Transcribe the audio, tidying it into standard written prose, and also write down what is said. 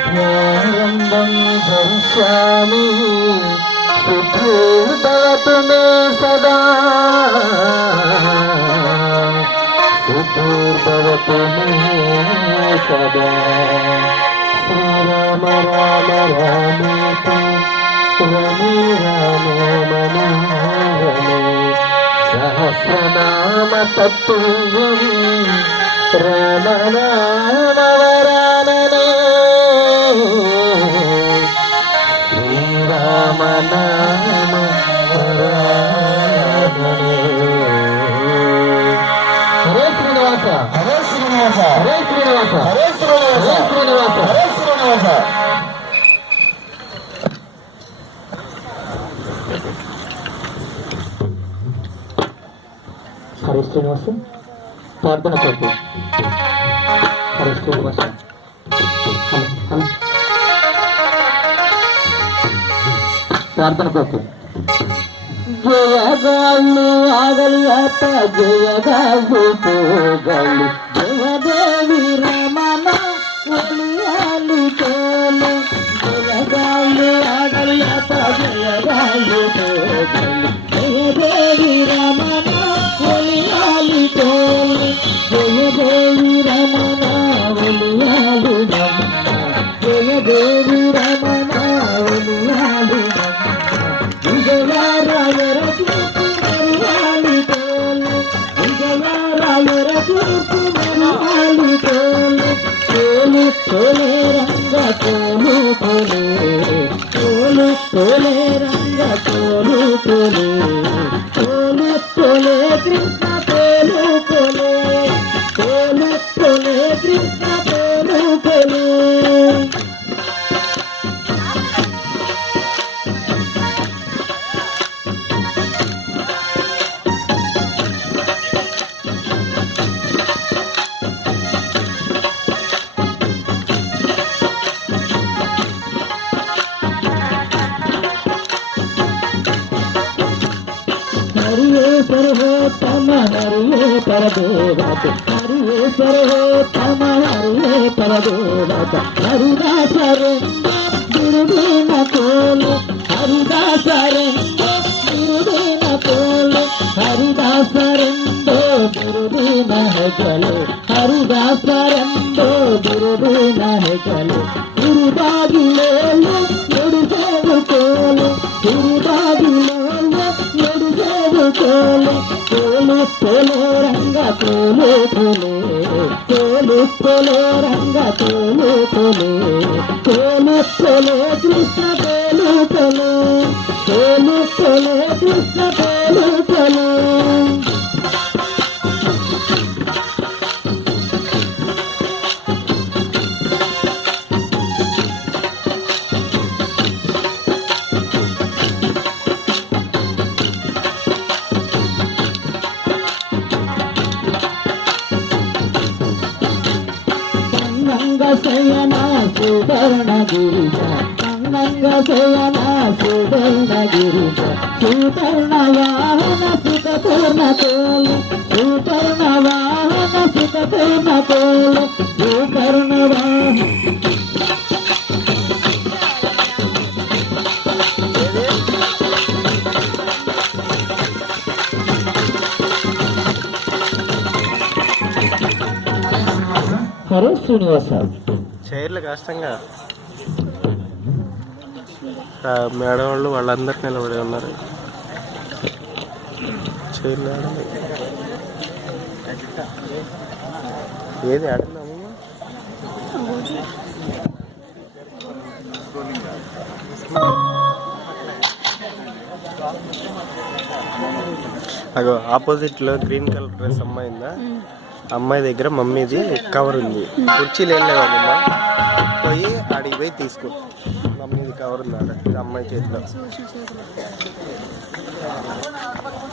नित्यानन्दं दर्शयामि सुखीर्भवतु मे सदा सुखीर्भवतु मे सदा श्रीराम राम रामेति रमे रामे मनोरमे सहस्रनाम तत्तुल्यं राम नाम वरानने श्रीराम नाम वरानने हरे श्रीनिवास हरे श्रीनिवास हरे श्रीनिवास हरे श्रीनिवास हरे श्रीनिवास हरे श्रीनिवास हरे श्रीनिवास प्रार्थना करते हरे श्रीनिवास प्रार्थना करते जयगालु आगली आत जयगालु पोगलु जय देवी रमण ओलियालु तोले जयगालु आगली आत जयगालु पोगलु जय देवी रमण ओलियालु तोले जय देवी रमण ओलियालु जय देवी रमण ओलियालु विजयरायर कीर्ति मरियालु तोले विजयरायर कीर्ति मरियालु तोले तोले तोले रंग तोले तोले तोले तोले रंग तोले तोले तोले तोले कृष्ण तोले तोले तोले तोले कृष्ण तोले तोले हरियेश्वर हो तम हरिये परदेवत हरियेश्वर हो तम हरिये परदेवत हरिदासरेंद गुरुदीन कोले हरिदासरेंद गुरुदीन कोले हरिदासरेंद गुरुदीन है चले हरिदासरेंद गुरुदीन है चले गुरुदागिले नुडिसेवु कोले गुरुदागिले तोले तोले तोले रंग तोले तोले तोले तोले रंग तोले तोले तोले तोले कृष्ण तोले तोले तोले तोले कृष्ण तोले तोले శయనా సువర్ణ గిరిజ అంగంగ శయనా సువర్ణ గిరిజ సువర్ణ వాహన సుత పూర్ణ తోలు సువర్ణ వాహన సుత పూర్ణ తోలు సువర్ణ వాహన హరే శ్రీనివాస చైర్లు కష్టంగా మేడం వాళ్ళు వాళ్ళందరూ నిలబడి ఉన్నారు చైర్లు ఏది ఆడిందాము అగో ఆపోజిట్లో గ్రీన్ కలర్ డ్రెస్ అమ్మాయిందా అమ్మాయి దగ్గర మమ్మీది కవర్ ఉంది కుర్చీలు ఏం లేవమ్మా పోయి ఆడికి పోయి తీసుకో మమ్మీది కవర్ ఉంది ఆడ అమ్మాయి చేతిలో